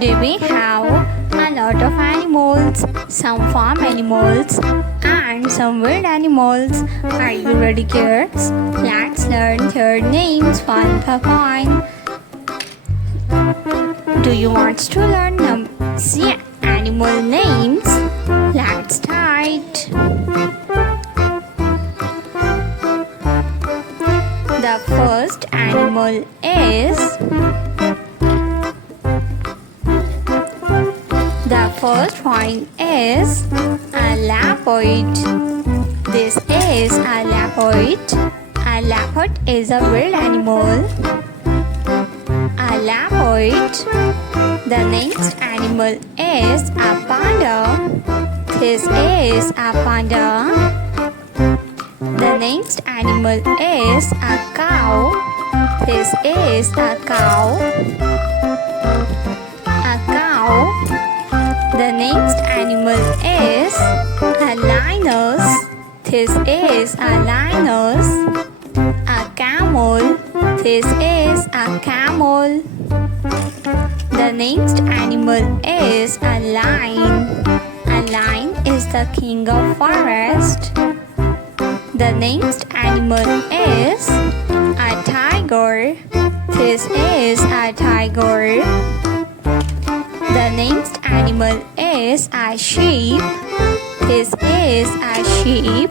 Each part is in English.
Today we have a lot of animals, some farm animals and some wild animals. Are you ready, kids? Let's learn their names one by one. Do you want to learn the animal names? Let's start. The first animal is a leopard. This is a leopard. A leopard is a wild animal. A leopard. The next animal is a panda. This is a panda. The next animal is a cow. This is a cow. A cow. The next animal is a lioness. This is a lioness. A camel. This is a camel. The next animal is a lion. A lion is the king of forest. The next animal is a tiger. This is a tiger. The next animal is a sheep. This is a sheep.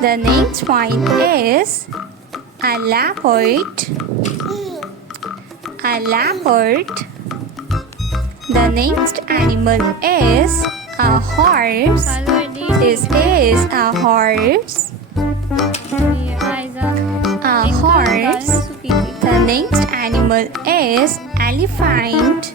The next one is a leopard. A leopard. The next animal is a horse. This is a horse. A horse. The next animal is elephant.